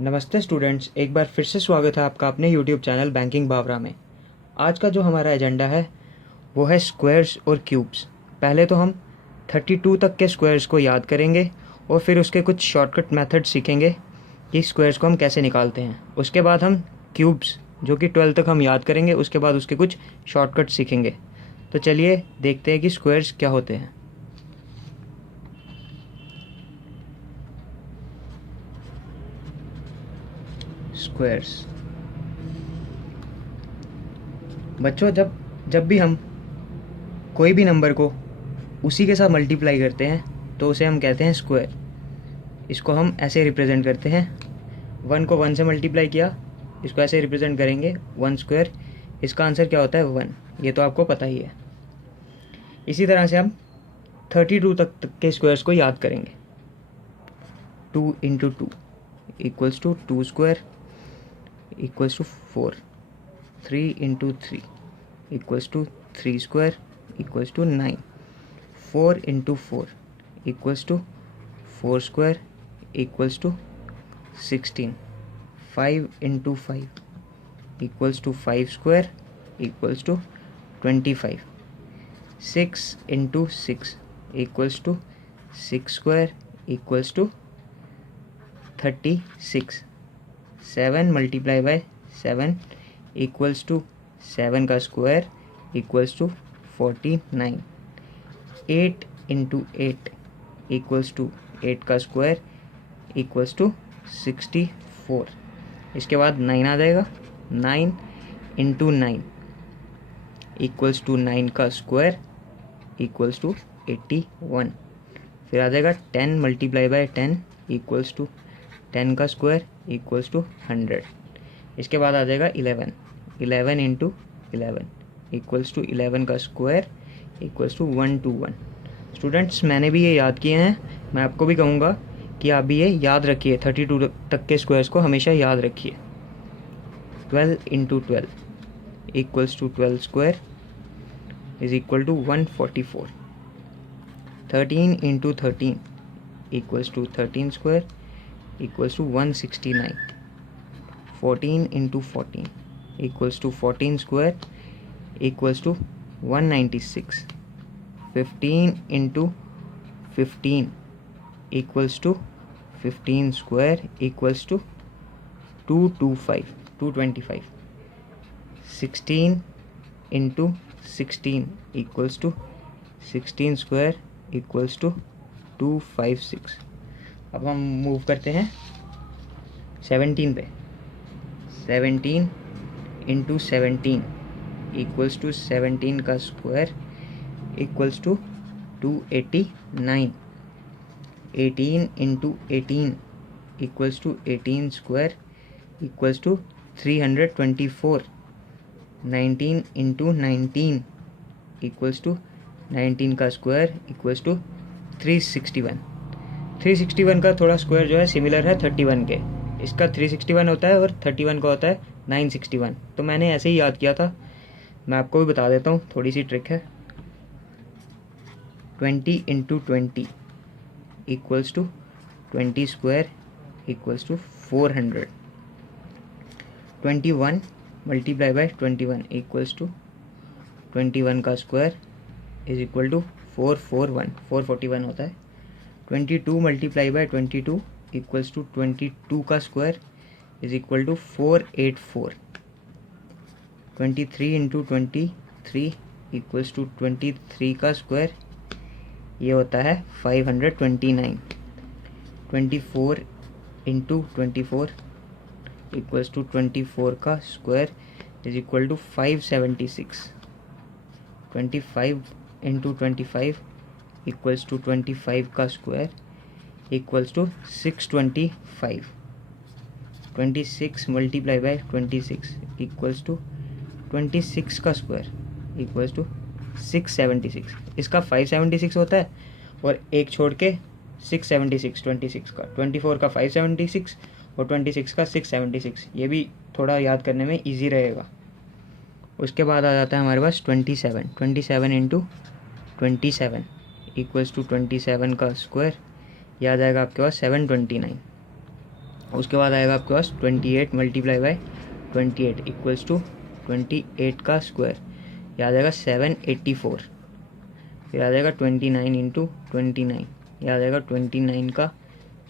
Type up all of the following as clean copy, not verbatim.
नमस्ते स्टूडेंट्स, एक बार फिर से स्वागत है आपका अपने यूट्यूब चैनल बैंकिंग बावरा में। आज का जो हमारा एजेंडा है वो है स्क्वायर्स और क्यूब्स। पहले तो हम 32 तक के स्क्वायर्स को याद करेंगे और फिर उसके कुछ शॉर्टकट मेथड सीखेंगे कि स्क्वायर्स को हम कैसे निकालते हैं। उसके बाद हम क्यूब्स जो कि 12 तक हम याद करेंगे, उसके बाद उसके कुछ शॉर्टकट सीखेंगे। तो चलिए देखते हैं कि स्क्वायर्स क्या होते हैं। स्क्वायर्स बच्चों, जब जब भी हम कोई भी नंबर को उसी के साथ मल्टीप्लाई करते हैं तो उसे हम कहते हैं स्क्वायर। इसको हम ऐसे रिप्रेजेंट करते हैं, 1 को 1 से मल्टीप्लाई किया, इसको ऐसे रिप्रेजेंट करेंगे 1 स्क्वायर। इसका आंसर क्या होता है 1, ये तो आपको पता ही है। इसी तरह से हम 32 तक के स्क्वायर्स को याद करेंगे। 2 into 2 equals to 2 square equals to 4। 3 into 3 equals to 3 square equals to 9। 4 into 4 equals to 4 square equals to 16। 5 into 5 equals to 5 square equals to 25। 6 into 6 equals to 6 square equals to 36। 7 multiply by 7 equals to 7 का square equals to 49। 8 into 8 equals to 8 का square equals to 64। इसके बाद 9 आ जाएगा। 9 into 9 equals to 9 का square equals to 81। फिर आ जाएगा 10 multiply by 10 equals to 10 का square equals to 100। इसके बाद आ जाएगा 11। 11 इंटू 11 इक्वल्स टू 11 का स्क्वायर इक्वल्स टू 121। स्टूडेंट्स, मैंने भी ये याद किए हैं, मैं आपको भी कहूँगा कि आप भी ये याद रखिए। 32 तक के स्क्वायर्स को हमेशा याद रखिए। 12 into 12 equals to 12 square is equal to 144। 13 into 13 equals to 13 square equals to 169। 14 into 14 equals to 14 square equals to 196। 15 into 15 equals to 15 square equals to 225। 16 into 16 equals to 16 square equals to 256। अब हम move करते हैं 17 पे। 17 into 17 equals to 17 का square equals to 289। 18 into 18 equals to 18 square equals to 324। 19 into 19 equals to 19 का square equals to 361। 361 का थोड़ा square जो है सिमिलर है 31 के। इसका 361 होता है और 31 का होता है 961। तो मैंने ऐसे ही याद किया था, मैं आपको भी बता देता हूँ, थोड़ी सी ट्रिक है। 20 into 20 equals to 20 square equals to 400। 21 multiply by 21 equals to 21 का स्क्वायर इज इक्वल टू 441 होता है। 22 मल्टीप्लाई बाय 22 इक्वल्स टू 22 का square is equal to 484। 23 into 23 equals to 23 का स्क्वायर, ये होता है 529। 24 इंटू 24 इक्वल्स टू 24 का square is equal to 576। 25 into 25 equals to 25 का square equals to 625। 26 multiply by 26 equals to 26 का स्क्वायर इक्वल्स टू 676। इसका 576 होता है और एक छोड़ के 676 26 का, 24 का 576 और 26 का 676। ये भी थोड़ा याद करने में इजी रहेगा। उसके बाद आ जाता है हमारे पास 27। 27 इंटू 27 इक्वल्स टू 27 का स्क्वायर, यह आ जाएगा आपके पास 729। उसके बाद आएगा आपके पास 28 मल्टीप्लाई बाय 28 इक्वल्स टू 28 का स्क्वायर, याद आएगा 784। फिर आ जाएगा 29 इंटू 29, याद आएगा 29 का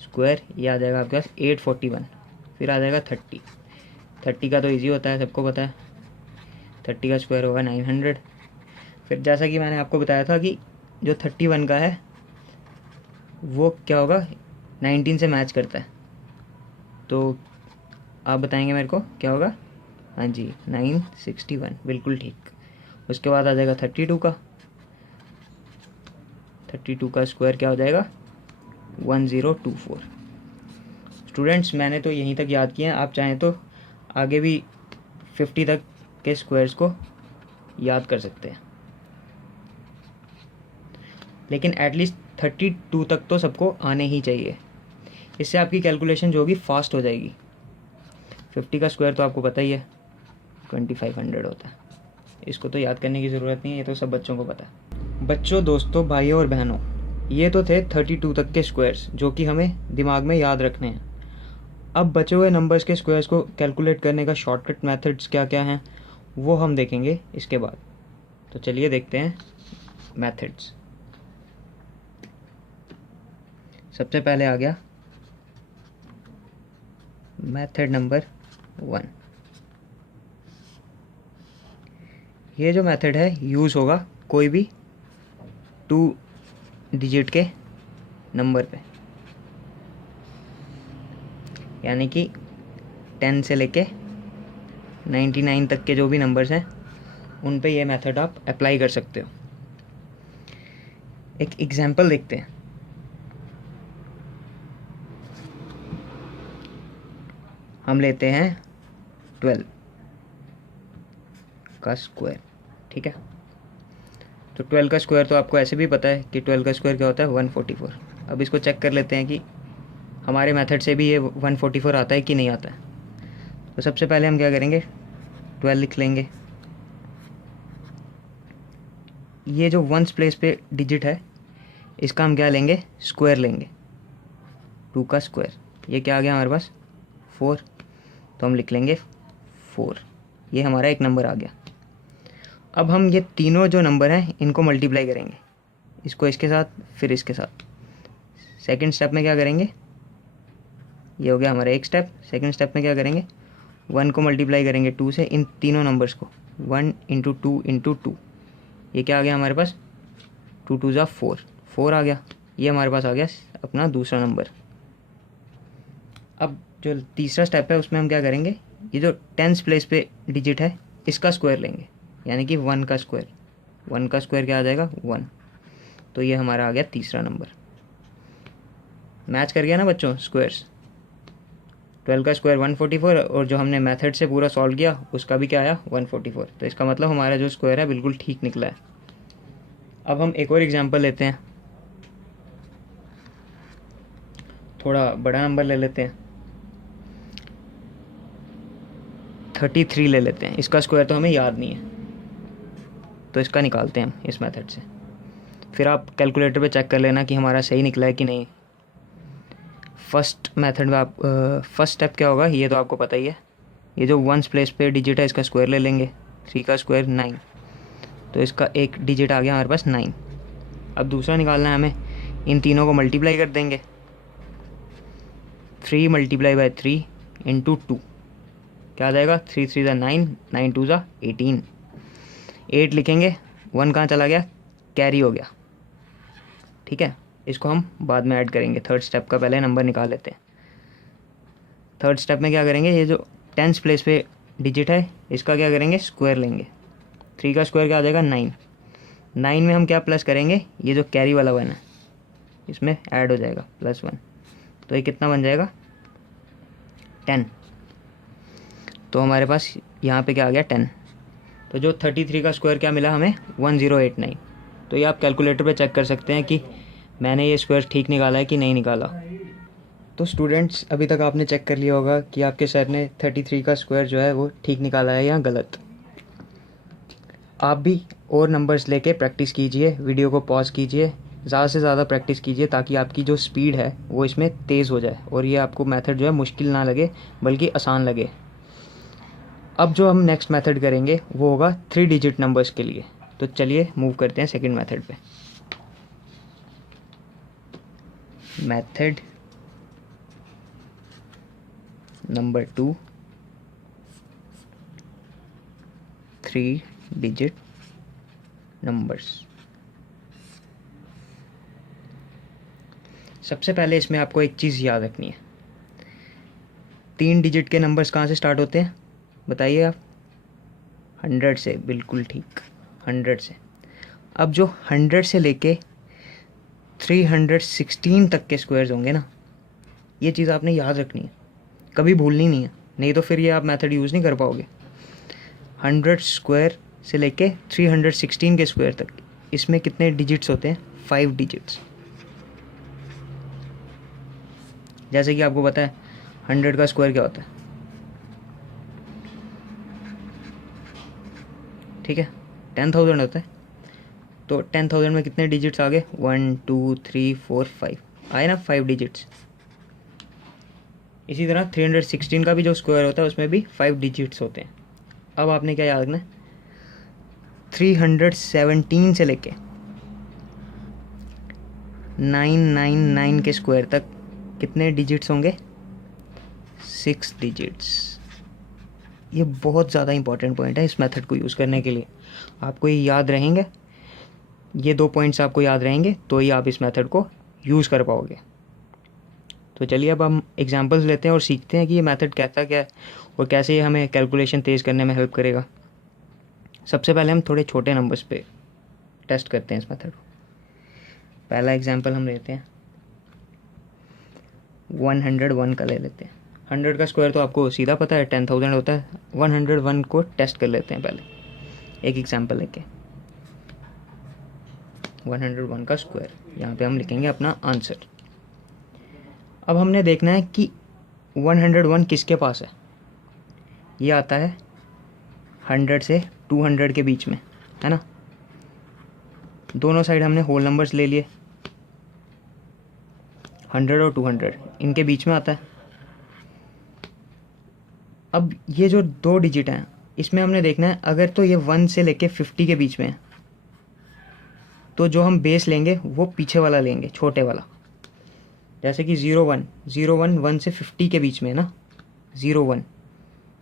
स्क्वायर, याद आएगा आपके पास 841। फिर आ जाएगा 30 का तो इजी होता है, सबको पता है, 30 का स्क्वायर होगा 900। फिर जैसा कि मैंने आपको बताया था कि जो 31 का है वो क्या होगा, 19 से मैच करता है, तो आप बताएंगे मेरे को क्या होगा। हाँ जी, 961, बिल्कुल ठीक। उसके बाद आ जाएगा 32 का, 32 का स्क्वायर क्या हो जाएगा 1024। स्टूडेंट्स मैंने तो यहीं तक याद किया है, आप चाहें तो आगे भी 50 तक के स्क्वायर्स को याद कर सकते हैं, लेकिन एटलीस्ट 32 तक तो सबको आने ही चाहिए, इससे आपकी कैलकुलेशन जो होगी फास्ट हो जाएगी। 50 का स्क्वायर तो आपको पता ही है 2500 होता है, इसको तो याद करने की ज़रूरत नहीं है, ये तो सब बच्चों को पता है। बच्चों, दोस्तों, भाइयों और बहनों, ये तो थे 32 तक के स्क्वायर्स जो कि हमें दिमाग में याद रखने हैं। अब बचे हुए नंबर्स के स्क्वायर्स को कैलकुलेट करने का शॉर्टकट मेथड्स क्या क्या हैं वो हम देखेंगे इसके बाद। तो चलिए देखते हैं मेथड्स। सबसे पहले आ गया मेथड नंबर 1। ये जो मेथड है यूज़ होगा कोई भी 2 डिजिट के नंबर पे, यानी कि 10 से लेके 99 तक के जो भी नंबर्स हैं उन पे ये मेथड आप अप्लाई कर सकते हो। एक एग्जांपल देखते हैं। हम लेते हैं 12 का स्क्वायर, ठीक है। तो 12 का स्क्वायर तो आपको ऐसे भी पता है कि 12 का स्क्वायर क्या होता है 144। अब इसको चेक कर लेते हैं कि हमारे मेथड से भी ये 144 आता है कि नहीं आता है। तो सबसे पहले हम क्या करेंगे, 12 लिख लेंगे। ये जो वंस प्लेस पे डिजिट है इसका हम क्या लेंगे, स्क्वायर लेंगे, 2 का स्क्वायर। ये क्या आ गया हमारे पास 4, तो हम लिख लेंगे 4। ये हमारा एक नंबर आ गया। अब हम ये तीनों जो नंबर हैं इनको मल्टीप्लाई करेंगे, इसको इसके साथ फिर इसके साथ। सेकंड स्टेप में क्या करेंगे, ये हो गया हमारा एक स्टेप। सेकंड स्टेप में क्या करेंगे, 1 को मल्टीप्लाई करेंगे 2 से, इन तीनों नंबर्स को 1 इंटू 2 इंटू 2। ये क्या आ गया हमारे पास 2 2 ज़ा 4, 4 आ गया। ये हमारे पास आ गया अपना दूसरा नंबर। अब जो तीसरा स्टेप है उसमें हम क्या करेंगे, ये जो 10th प्लेस पे डिजिट है इसका स्क्वायर लेंगे, यानी कि 1 का स्क्वायर। 1 का स्क्वायर क्या आ जाएगा 1, तो ये हमारा आ गया तीसरा नंबर। मैच कर गया ना बच्चों स्क्वायर्स। 12 का स्क्वायर 144 और जो हमने मेथड से पूरा सॉल्व किया उसका भी क्या आया 144। तो इसका मतलब हमारा जो स्क्वायर है बिल्कुल ठीक निकला है। अब हम एक और एग्जांपल लेते हैं, थोड़ा बड़ा नंबर ले लेते हैं, 33 ले लेते हैं। इसका स्क्वायर तो हमें याद नहीं है, तो इसका निकालते हैं हम इस मेथड से। फिर आप कैलकुलेटर पे चेक कर लेना कि हमारा सही निकला है कि नहीं। फर्स्ट मेथड में आप फर्स्ट स्टेप क्या होगा ये तो आपको पता ही है। ये जो वंस प्लेस पे डिजिट है इसका स्क्वायर ले लेंगे, 3 का स्क्वायर 9, तो इसका एक डिजिट आ गया हमारे पास 9। अब दूसरा निकालना है हमें, इन तीनों को मल्टीप्लाई कर देंगे, 3 मल्टीप्लाई बाय 3 इंटू 2, क्या आ जाएगा 3 3 ज़ा 9, 9 2 ज़ा 18। 8 लिखेंगे, 1 कहाँ चला गया, कैरी हो गया, ठीक है। इसको हम बाद में ऐड करेंगे, थर्ड स्टेप का पहले नंबर निकाल लेते हैं। थर्ड स्टेप में क्या करेंगे, ये जो 10th प्लेस पे डिजिट है इसका क्या करेंगे, स्क्वायर लेंगे। 3 का स्क्वायर क्या आ जाएगा 9। 9 में हम क्या प्लस करेंगे, ये जो कैरी वाला 1 है इसमें ऐड हो जाएगा +1, तो ये कितना बन जाएगा 10। तो हमारे पास यहाँ पे क्या आ गया 10। तो जो 33 का स्क्वायर क्या मिला हमें 1089। तो ये आप कैलकुलेटर पे चेक कर सकते हैं कि मैंने ये स्क्वायर ठीक निकाला है कि नहीं निकाला। तो स्टूडेंट्स अभी तक आपने चेक कर लिया होगा कि आपके सर ने 33 का स्क्वायर जो है वो ठीक निकाला है या गलत। आप भी और नंबर्स लेके प्रैक्टिस कीजिए, वीडियो को पॉज कीजिए, ज़्यादा से ज़्यादा प्रैक्टिस कीजिए ताकि आपकी जो स्पीड है वो इसमें तेज़ हो जाए और ये आपको मेथड जो है मुश्किल ना लगे बल्कि आसान लगे। अब जो हम नेक्स्ट मेथड करेंगे वो होगा 3 डिजिट नंबर्स के लिए। तो चलिए मूव करते हैं सेकंड मेथड पे। Method number 2, 3 digit numbers. सबसे पहले इसमें आपको एक चीज़ याद रखनी है, 3 डिजिट के नंबर्स कहाँ से स्टार्ट होते हैं बताइए आप? 100 से, बिल्कुल ठीक, 100 से। अब जो 100 से लेके 316 तक के स्क्वायर्स होंगे ना, ये चीज़ आपने याद रखनी है, कभी भूलनी नहीं है, नहीं तो फिर ये आप मेथड यूज़ नहीं कर पाओगे। 100 स्क्वायर से लेके 316 के स्क्वायर तक, इसमें कितने डिजिट्स होते हैं? 5 डिजिट्स। जैसे कि आपको पता है 100 का स्क्वायर क्या होता है, ठीक है, 10,000 होता है। तो 10,000 में कितने डिजिट्स आ गए? 1 2 3 4 5 आए ना, 5 डिजिट्स। इसी तरह 316 का भी जो स्क्वायर होता है उसमें भी 5 डिजिट्स होते हैं। अब आपने क्या याद रखना है, 317 से लेके 999 के स्क्वायर तक कितने डिजिट्स होंगे? 6 डिजिट्स। ये बहुत ज़्यादा इंपॉर्टेंट पॉइंट है इस मेथड को यूज़ करने के लिए। आपको ये याद रहेंगे, ये 2 पॉइंट्स आपको याद रहेंगे तो ही आप इस मेथड को यूज़ कर पाओगे। तो चलिए अब हम एग्जांपल्स लेते हैं और सीखते हैं कि ये मेथड कहता क्या है और कैसे ये हमें कैलकुलेशन तेज़ करने में हेल्प करेगा। सबसे पहले हम थोड़े छोटे नंबर्स पे टेस्ट करते हैं इस मेथड को। पहला एग्जांपल हम लेते हैं 101 का ले लेते हैं। 100 का स्क्वायर तो आपको सीधा पता है 10,000 होता है। 101 को टेस्ट कर लेते हैं पहले एक एग्जांपल लेके। 101 का स्क्वायर, यहाँ पे हम लिखेंगे अपना आंसर। अब हमने देखना है कि 101 किसके पास है। ये आता है 100 से 200 के बीच में, है ना। दोनों साइड हमने होल नंबर्स ले लिए, 100 और 200 इनके बीच में आता है। अब ये जो 2 डिजिट हैं इसमें हमने देखना है, अगर तो ये 1 से लेके 50 के बीच में है तो जो हम बेस लेंगे वो पीछे वाला लेंगे, छोटे वाला। जैसे कि 01 1 से 50 के बीच में है ना, 01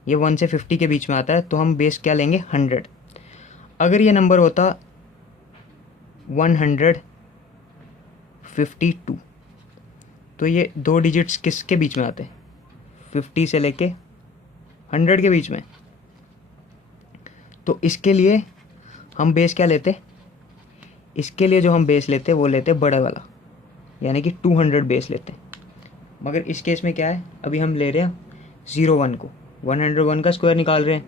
ये 1 से 50 के बीच में आता है तो हम बेस क्या लेंगे? 100। अगर ये नंबर होता 152 तो ये 2 डिजिट्स किसके बीच में आते हैं? 50 से लेके 100 के बीच में। तो इसके लिए हम बेस क्या लेते? इसके लिए जो हम बेस लेते वो लेते बड़े वाला, यानी कि 200 बेस लेते हैं। मगर इस केस में क्या है, अभी हम ले रहे हैं 01 को, 101 का स्क्वायर निकाल रहे हैं।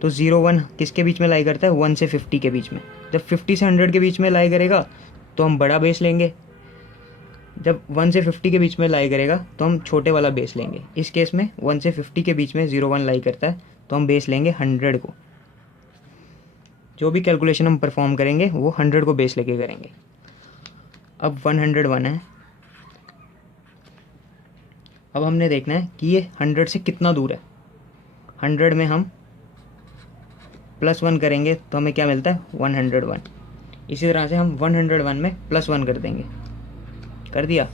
तो 01 किसके बीच में लाई करता है? 1 से 50 के बीच में। जब 50 से 100 के बीच में लाई करेगा तो हम बड़ा बेस लेंगे, जब 1 से 50 के बीच में लाई करेगा तो हम छोटे वाला बेस लेंगे। इस केस में 1 से 50 के बीच में 01 लाई करता है तो हम बेस लेंगे 100 को। जो भी कैलकुलेशन हम परफॉर्म करेंगे वो 100 को बेस लेके करेंगे। अब 101 है, अब हमने देखना है कि ये 100 से कितना दूर है। 100 में हम +1 करेंगे तो हमें क्या मिलता है? 101। इसी तरह से हम 101 में +1 कर देंगे, कर दिया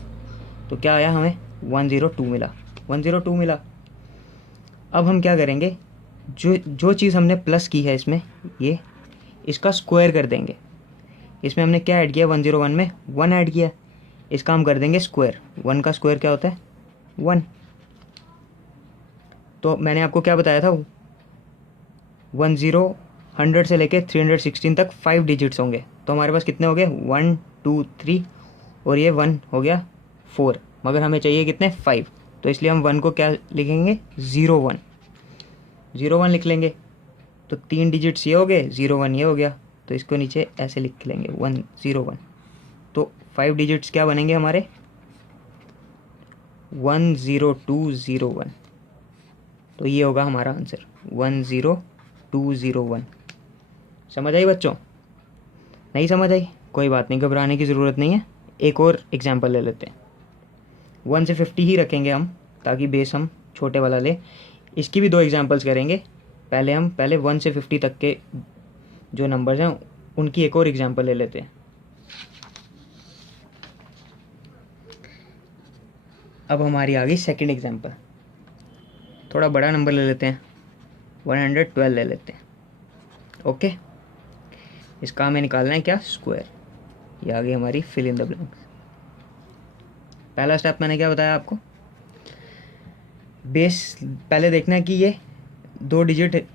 तो क्या आया? हमें 102 मिला, 102 मिला। अब हम क्या करेंगे, जो चीज़ हमने प्लस की है इसमें, ये इसका स्क्वायर कर देंगे। इसमें हमने क्या ऐड किया? 101 में 1 ऐड किया, इसका हम कर देंगे स्क्वायर। 1 का स्क्वायर क्या होता है? 1। तो मैंने आपको क्या बताया था, 100 से लेके 316 तक 5 डिजिट्स होंगे। तो हमारे पास कितने हो गए? 1 2 3 और ये 1 हो गया 4, मगर हमें चाहिए कितने? 5। तो इसलिए हम 1 को क्या लिखेंगे? 01 लिख लेंगे। तो 3 डिजिट्स ये हो गए, 01 ये हो गया, तो इसको नीचे ऐसे लिख लेंगे 101। तो 5 डिजिट्स क्या बनेंगे हमारे? 10201। तो ये होगा हमारा आंसर 10201। समझ आई बच्चों? नहीं समझ आई कोई बात नहीं, घबराने की ज़रूरत नहीं है। एक और एग्जांपल ले लेते हैं। 1 से 50 ही रखेंगे हम, ताकि बेस हम छोटे वाला ले। इसकी भी 2 एग्जांपल्स करेंगे। पहले 1 से 50 तक के जो नंबर्स हैं उनकी एक और एग्जांपल ले लेते हैं। अब हमारी आ गई सेकंड एग्जांपल। थोड़ा बड़ा नंबर ले लेते हैं, 112 ले लेते हैं। ओके, इसका हमें निकालना है क्या, स्क्वायर। ये आ गई हमारी फिल इन द ब्लैंक्स। पहला स्टेप मैंने क्या बताया आपको, बेस पहले देखना है कि ये 2 डिजिट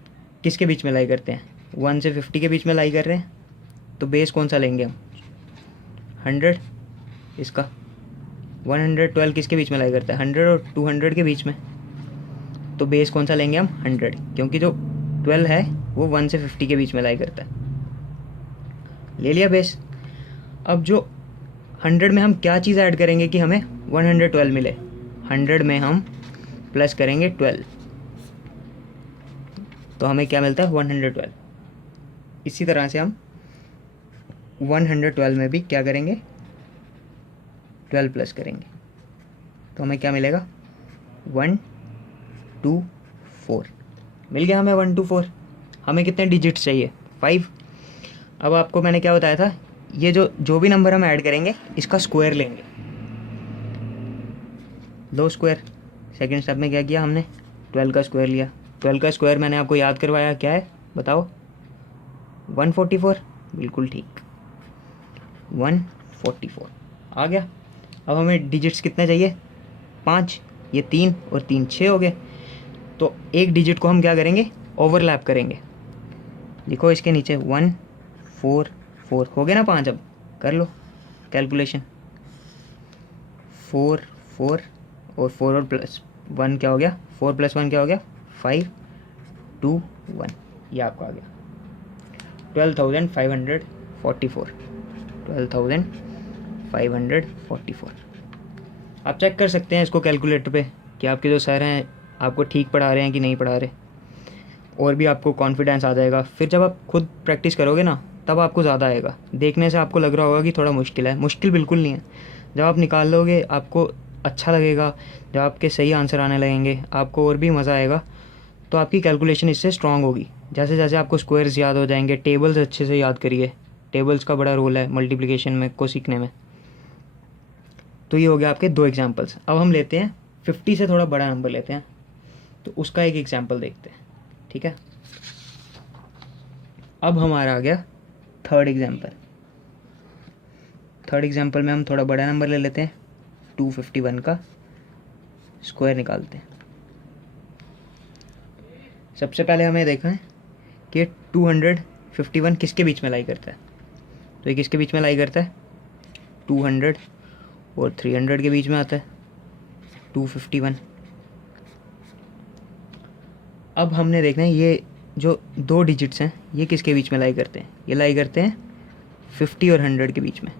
किसके बीच में लाई करते हैं। 1 से 50 के बीच में लाई कर रहे हैं, तो बेस कौन सा लेंगे हम, 100। इसका 112 किसके बीच में लाई करता है, 100 और 200 के बीच में, तो बेस कौन सा लेंगे हम, 100, क्योंकि जो 12 है वो 1 से 50 के बीच में लाई करता है। ले लिया बेस। अब जो 100 में हम क्या चीज़ ऐड करेंगे कि हमें 112 मिले, 100 में हम प्लस करेंगे 12, तो हमें क्या मिलता है, 112। इसी तरह से हम 112 में भी क्या करेंगे, 12 प्लस करेंगे, तो हमें क्या मिलेगा, 124। मिल गया हमें 124। हमें कितने डिजिट्स चाहिए, 5। अब आपको मैंने क्या बताया था, ये जो भी नंबर हम ऐड करेंगे इसका स्क्वायर लेंगे। लो स्क्वायर। सेकेंड स्टेप में क्या किया हमने, 12 का स्क्वायर लिया। 12 का स्क्वायर मैंने आपको याद करवाया, क्या है बताओ, 144। बिल्कुल ठीक, 144 आ गया। अब हमें डिजिट्स कितने चाहिए, 5। ये 3 और 3 6 हो गए। तो एक डिजिट को हम क्या करेंगे, ओवरलैप करेंगे। लिखो इसके नीचे 144 हो गए ना 5। अब कर लो कैलकुलेशन, 4 4 और 4 और प्लस 1 क्या हो गया, 4 + 1 क्या हो गया, 5 2 1। ये आपका आ गया 12,544। 12,544। आप चेक कर सकते हैं इसको कैलकुलेटर पे कि आपके जो सर हैं आपको ठीक पढ़ा रहे हैं कि नहीं पढ़ा रहे, और भी आपको कॉन्फिडेंस आ जाएगा। फिर जब आप खुद प्रैक्टिस करोगे ना, तब आपको ज़्यादा आएगा। देखने से आपको लग रहा होगा कि थोड़ा मुश्किल है, मुश्किल बिल्कुल नहीं है। जब आप निकाल लोगे आपको अच्छा लगेगा, जब आपके सही आंसर आने लगेंगे आपको और भी मज़ा आएगा। तो आपकी कैलकुलेशन इससे स्ट्रांग होगी। जैसे जैसे आपको स्क्वायर्स याद हो जाएंगे, टेबल्स अच्छे से याद करिए, टेबल्स का बड़ा रोल है मल्टीप्लिकेशन में को सीखने में। तो ये हो गया आपके 2 एग्जाम्पल्स। अब हम लेते हैं 50 से थोड़ा बड़ा नंबर लेते हैं, तो उसका एक एग्जाम्पल देखते हैं, ठीक है। अब हमारा आ गया थर्ड एग्जाम्पल। थर्ड एग्जाम्पल में हम थोड़ा बड़ा नंबर ले लेते हैं, 251 का स्क्वायर निकालते हैं। सबसे पहले हमें देखना है कि 251 किसके बीच में लाई करता है। तो ये किसके बीच में लाई करता है, 200 और 300 के बीच में आता है 251। अब हमने देखना है ये जो 2 डिजिट्स हैं ये किसके बीच में लाई करते हैं, ये लाई करते हैं 50 और 100 के बीच में।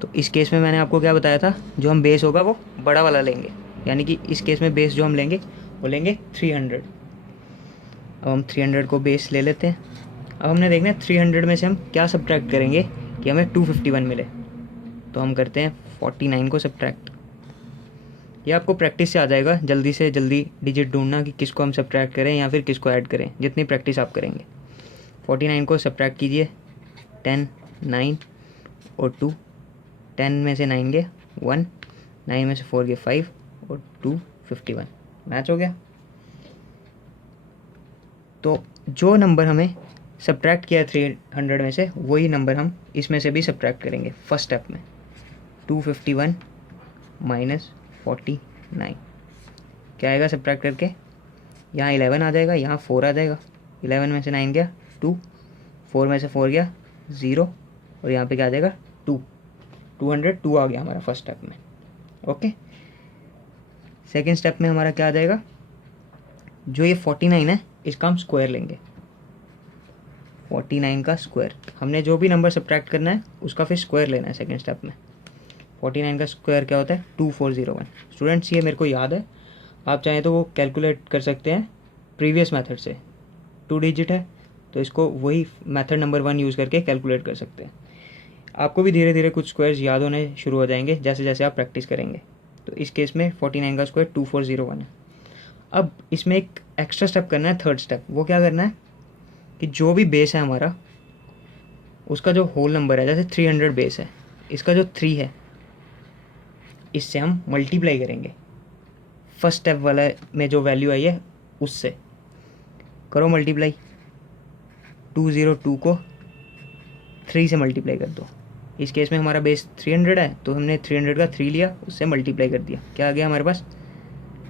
तो इस केस में मैंने आपको क्या बताया था, जो हम बेस होगा वो बड़ा वाला लेंगे, यानी कि इस केस में बेस जो हम लेंगे वो लेंगे 300। अब हम 300 को बेस ले लेते हैं। अब हमने देखना है 300 में से हम क्या सब्ट्रैक्ट करेंगे कि हमें 251 मिले। तो हम करते हैं 49 को सब्ट्रैक्ट। ये आपको प्रैक्टिस से आ जाएगा, जल्दी से जल्दी डिजिट ढूंढना कि किसको हम सब्ट्रैक्ट करें या फिर किसको ऐड करें, जितनी प्रैक्टिस आप करेंगे। 49 को सब्ट्रैक्ट कीजिए, 10 9 और 2, 10 में से 9 गए 1, 9 में से 4 गए 5 और 2 51। मैच हो गया। तो जो नंबर हमें सब्ट्रैक्ट किया 300 में से, वही नंबर हम इसमें से भी सब्ट्रैक्ट करेंगे फर्स्ट स्टेप में। 251 माइनस 49 क्या आएगा सब्ट्रैक्ट करके, यहाँ 11 आ जाएगा, यहाँ 4 आ जाएगा। 11 में से 9 गया 2, 4 में से 4 गया 0 और यहाँ पे क्या आ जाएगा 2। 202 आ गया हमारा फर्स्ट स्टेप में। ओके, सेकेंड स्टेप में हमारा क्या आ जाएगा, जो ये 49 है इसका हम स्क्वायर लेंगे। 49 का स्क्वायर, हमने जो भी नंबर सब्ट्रैक्ट करना है उसका फिर स्क्वायर लेना है सेकेंड स्टेप में। 49 का स्क्वायर क्या होता है, 2401। स्टूडेंट्स ये मेरे को याद है, आप चाहें तो वो कैलकुलेट कर सकते हैं प्रीवियस मेथड से। 2 डिजिट है तो इसको वही मेथड नंबर 1 यूज़ करके कैलकुलेट कर सकते हैं। आपको भी धीरे धीरे कुछ स्क्वायर्स याद होने शुरू हो जाएंगे जैसे जैसे आप प्रैक्टिस करेंगे। तो इस केस में 49 का स्क्वायर 2401 है। अब इसमें एक एक्स्ट्रा स्टेप करना है, थर्ड स्टेप। वो क्या करना है कि जो भी बेस है हमारा, उसका जो होल नंबर है, जैसे 300 बेस है, इसका जो 3 है इससे हम मल्टीप्लाई करेंगे। फर्स्ट स्टेप वाला में जो वैल्यू आई है उससे करो मल्टीप्लाई। 202 को 3 से मल्टीप्लाई कर दो। इस केस में हमारा बेस 300 है तो हमने 300 का 3 लिया, उससे मल्टीप्लाई कर दिया। क्या आ गया हमारे पास?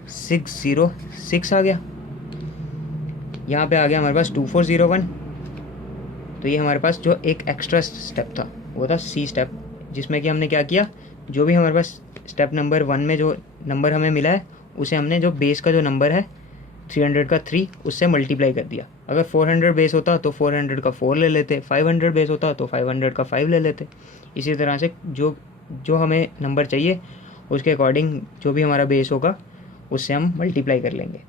606 आ गया। यहाँ पे आ गया हमारे पास 2401। तो ये हमारे पास जो एक एक्स्ट्रा स्टेप था वो था सी स्टेप, जिसमें कि हमने क्या किया, जो भी हमारे पास स्टेप नंबर 1 में जो नंबर हमें मिला है उसे हमने जो बेस का जो नंबर है 300 का 3 उससे मल्टीप्लाई कर दिया। अगर 400 बेस होता तो 400 का 4 ले लेते, 500 बेस होता तो 500 का 5 ले लेते। इसी तरह से जो जो हमें नंबर चाहिए उसके अकॉर्डिंग जो भी हमारा बेस होगा उससे हम मल्टीप्लाई कर लेंगे।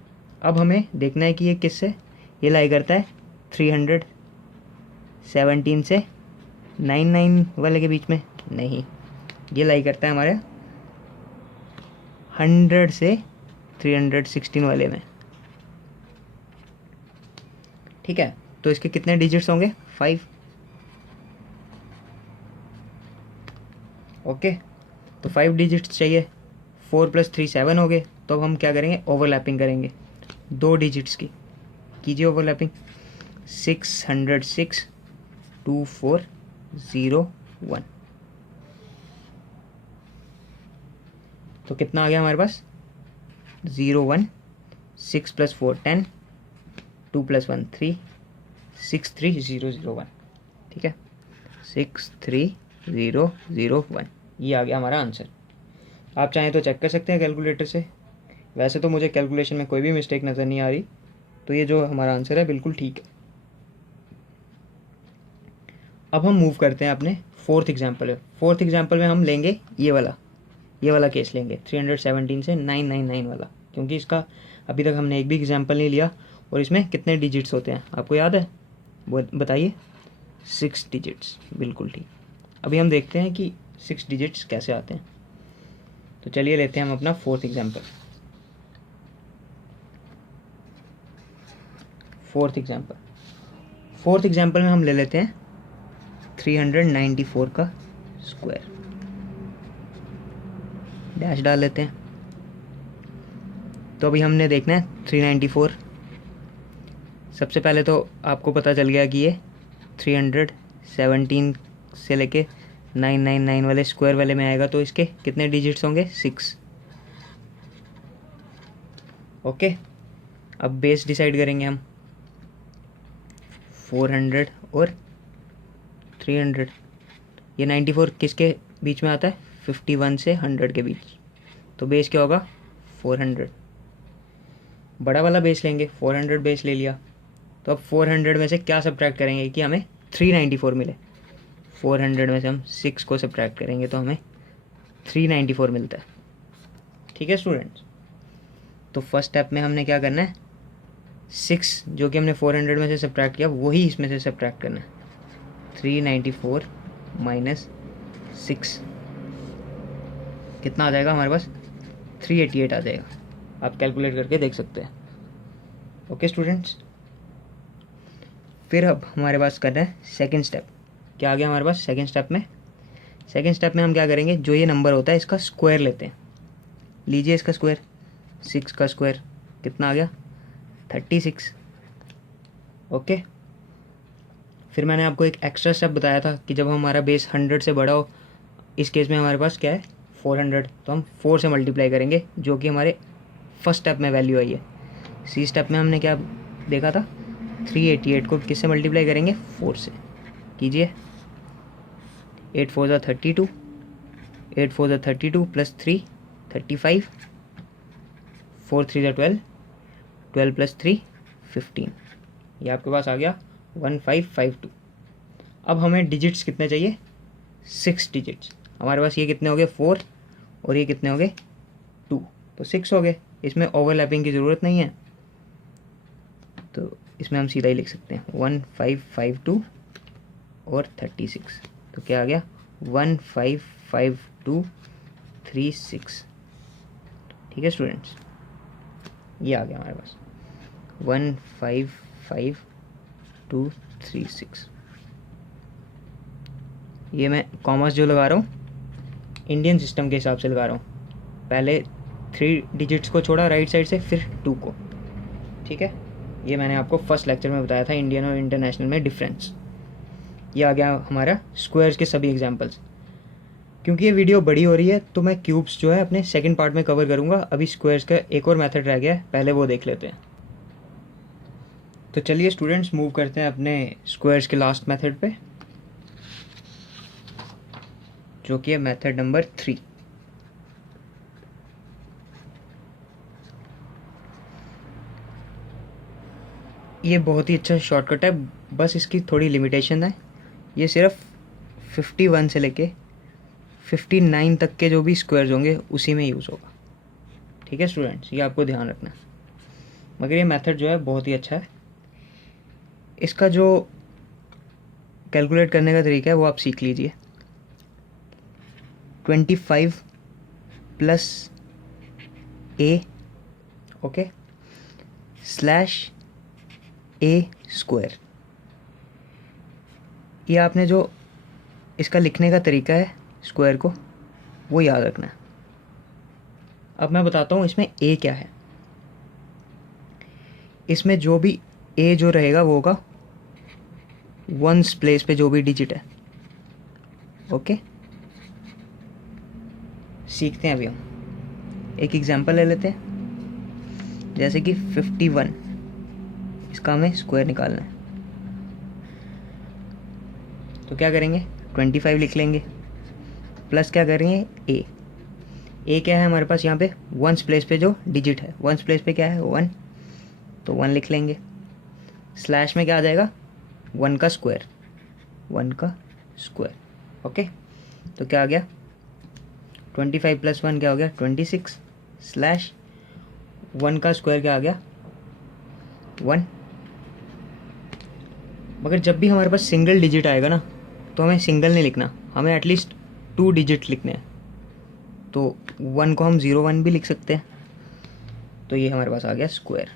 अब हमें देखना है कि ये किससे ये लाई करता है, 317 से 99 वाले के बीच में नहीं, ये लाई करता है हमारे 100 से 316 वाले में। ठीक है, तो इसके कितने डिजिट्स होंगे? 5। ओके, तो 5 डिजिट्स चाहिए। 4 + 3 7 हो गए। तो अब हम क्या करेंगे, ओवरलैपिंग करेंगे 2 डिजिट्स की। कीजिए ओवरलैपिंग। 606 2401। तो कितना आ गया हमारे पास? 01। 6 + 4 10, 2 + 1 3, 63001। ठीक है, 63001, ये आ गया हमारा आंसर। आप चाहें तो चेक कर सकते हैं कैलकुलेटर से। वैसे तो मुझे कैलकुलेशन में कोई भी मिस्टेक नज़र नहीं आ रही, तो ये जो हमारा आंसर है बिल्कुल ठीक है। अब हम मूव करते हैं अपने फोर्थ एग्जाम्पल है। फोर्थ एग्जाम्पल में हम लेंगे ये वाला केस लेंगे, 317 से 999 वाला, क्योंकि इसका अभी तक हमने एक भी एग्जाम्पल नहीं लिया। और इसमें कितने डिजिट्स होते हैं आपको याद है? वो बताइए। 6 डिजिट्स, बिल्कुल ठीक। अभी हम देखते हैं कि 6 डिजिट्स कैसे आते हैं। तो चलिए लेते हैं हम अपना फोर्थ एग्जाम्पल। फोर्थ एग्जाम्पल में हम ले लेते हैं 394 का स्क्वायर। डैश डाल लेते हैं। तो अभी हमने देखना है 394। सबसे पहले तो आपको पता चल गया कि ये 317 से लेके 999 वाले स्क्वायर वाले में आएगा, तो इसके कितने डिजिट्स होंगे? 6। ओके, अब बेस डिसाइड करेंगे हम। 400 और 300। ये 94 किसके बीच में आता है? 51 से 100 के बीच। तो बेस क्या होगा? 400। बड़ा वाला बेस लेंगे, 400 बेस ले लिया। तो अब 400 में से क्या सब्ट्रैक्ट करेंगे कि हमें 394 मिले? 400 में से हम 6 को सब्ट्रैक्ट करेंगे तो हमें 394 मिलता है। ठीक है स्टूडेंट्स, तो फर्स्ट स्टेप में हमने क्या करना है, 6 जो कि हमने 400 में से सब्ट्रैक्ट किया वही इसमें से सब्ट्रैक्ट करना है। 394 माइनस 6 कितना आ जाएगा हमारे पास? 388 आ जाएगा। आप कैलकुलेट करके देख सकते हैं। ओके स्टूडेंट्स, फिर अब हमारे पास करना है सेकंड स्टेप। क्या आ गया हमारे पास सेकंड स्टेप में? सेकंड स्टेप में हम क्या करेंगे, जो ये नंबर होता है इसका स्क्वायर लेते हैं। लीजिए इसका स्क्वायर। 6 का स्क्वायर कितना आ गया? 36। ओके, फिर मैंने आपको एक एक्स्ट्रा स्टेप बताया था कि जब हमारा बेस 100 से बड़ा हो, इस केस में हमारे पास क्या है 400, तो हम 4 से मल्टीप्लाई करेंगे, जो कि हमारे फर्स्ट स्टेप में वैल्यू आई है। सी स्टेप में हमने क्या देखा था, 388 को किससे मल्टीप्लाई करेंगे? 4 से। कीजिए। 8 4 ज़ा 32, 8 4 ज़ा 32 + 3 35, 4 3 ज़ा 12, 12 + 3 15। ये आपके पास आ गया 1552। अब हमें डिजिट्स कितने चाहिए? 6 डिजिट्स। हमारे पास ये कितने हो गए? 4, और ये कितने हो गए? 2, तो 6 हो गए। इसमें ओवरलैपिंग की ज़रूरत नहीं है, तो इसमें हम सीधा ही लिख सकते हैं 1552 और 36। तो क्या आ गया? 155236। ठीक है स्टूडेंट्स, ये आ गया हमारे पास 155236। ये मैं कॉमर्स जो लगा रहा हूँ इंडियन सिस्टम के हिसाब से लगा रहा हूँ, पहले 3 डिजिट्स को छोड़ा राइट साइड से, फिर 2 को। ठीक है, ये मैंने आपको फर्स्ट लेक्चर में बताया था इंडियन और इंटरनेशनल में डिफरेंस। ये आ गया हमारा स्क्वायर्स के सभी एग्जांपल्स। क्योंकि ये वीडियो बड़ी हो रही है तो मैं क्यूब्स जो है अपने सेकंड पार्ट में कवर करूँगा। अभी स्क्वायर्स का एक और मेथड रह गया है, पहले वो देख लेते हैं। तो चलिए स्टूडेंट्स मूव करते हैं अपने स्क्वायर्स के लास्ट मेथड पे, जो कि है मेथड नंबर 3। ये बहुत ही अच्छा शॉर्टकट है, बस इसकी थोड़ी लिमिटेशन है। ये सिर्फ 51 से लेके 59 तक के जो भी स्क्वायर्स होंगे उसी में यूज़ होगा। ठीक है स्टूडेंट्स, ये आपको ध्यान रखना है। मगर ये मेथड जो है बहुत ही अच्छा है। इसका जो कैलकुलेट करने का तरीका है वो आप सीख लीजिए। 25 plus a, okay, slash a square. ये आपने जो इसका लिखने का तरीका है स्क्वायर को, वो याद रखना है। अब मैं बताता हूँ इसमें a क्या है। इसमें जो भी a जो रहेगा वो होगा वंस प्लेस पे जो भी डिजिट है। ओके, सीखते हैं अभी हम। एक एग्जांपल ले लेते हैं, जैसे कि 51, इसका हमें स्क्वायर निकालना है। तो क्या करेंगे, 25 लिख लेंगे, प्लस क्या करेंगे a क्या है हमारे पास यहाँ पे, वंस प्लेस पे जो डिजिट है, वंस प्लेस पे क्या है 1, तो 1 लिख लेंगे। स्लैश में क्या आ जाएगा, 1 का स्क्वायर, 1 का स्क्वायर। ओके, तो क्या आ गया, 25 प्लस 1 क्या हो गया 26, स्लैश 1 का स्क्वायर क्या आ गया 1। मगर जब भी हमारे पास सिंगल डिजिट आएगा ना, तो हमें सिंगल नहीं लिखना, हमें एटलीस्ट 2 डिजिट लिखने हैं। तो 1 को हम 01 भी लिख सकते हैं। तो ये हमारे पास आ गया स्क्वायर।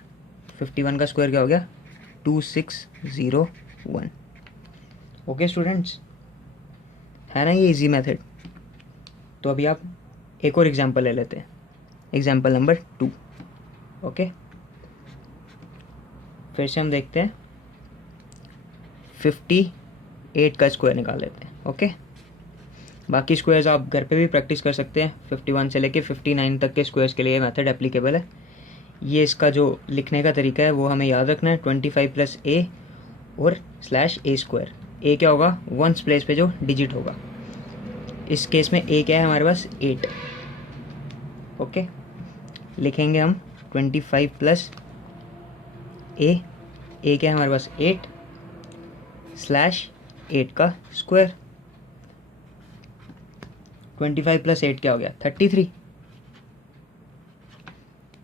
51 का स्क्वायर क्या हो गया 2601। ओके स्टूडेंट्स, है ना ये इजी मेथड। तो अभी आप एक और एग्जांपल ले लेते हैं, एग्जांपल नंबर 2। ओके, फिर से हम देखते हैं, 58 का स्क्वायर निकाल लेते हैं। ओके, बाकी स्क्वायर्स आप घर पे भी प्रैक्टिस कर सकते हैं। 51 से लेके 59 तक के स्क्वायर्स के लिए मेथड एप्लीकेबल है। ये इसका जो लिखने का तरीका है वो हमें याद रखना है, 25 प्लस a और स्लैश a स्क्वायर। a क्या होगा, वंस प्लेस पे जो डिजिट होगा। इस केस में a क्या है हमारे पास 8। ओके, लिखेंगे हम 25 प्लस a क्या है हमारे पास 8, स्लैश 8 का स्क्वायर। 25 प्लस 8 क्या हो गया 33।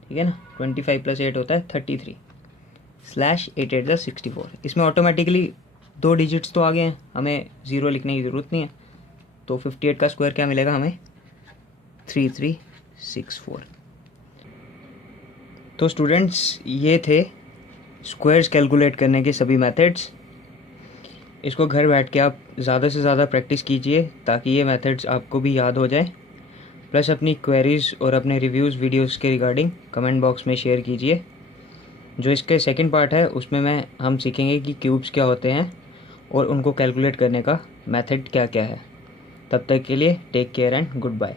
ठीक है ना, 25 प्लस 8 होता है 33, स्लैश 8 8 64। इसमें ऑटोमेटिकली 2 डिजिट्स तो आ गए हैं, हमें 0 लिखने की ज़रूरत नहीं है। तो 58 का स्क्वायर क्या मिलेगा हमें 3364। तो स्टूडेंट्स, ये थे स्क्वायर्स कैलकुलेट करने के सभी मेथड्स। इसको घर बैठ के आप ज़्यादा से ज़्यादा प्रैक्टिस कीजिए ताकि ये मेथड्स आपको भी याद हो जाए। प्लस अपनी क्वेरीज़ और अपने रिव्यूज़ वीडियोस के रिगार्डिंग कमेंट बॉक्स में शेयर कीजिए। जो इसके सेकंड पार्ट है उसमें हम सीखेंगे कि क्यूब्स क्या होते हैं और उनको कैलकुलेट करने का मेथड क्या क्या है। तब तक के लिए take care and good bye.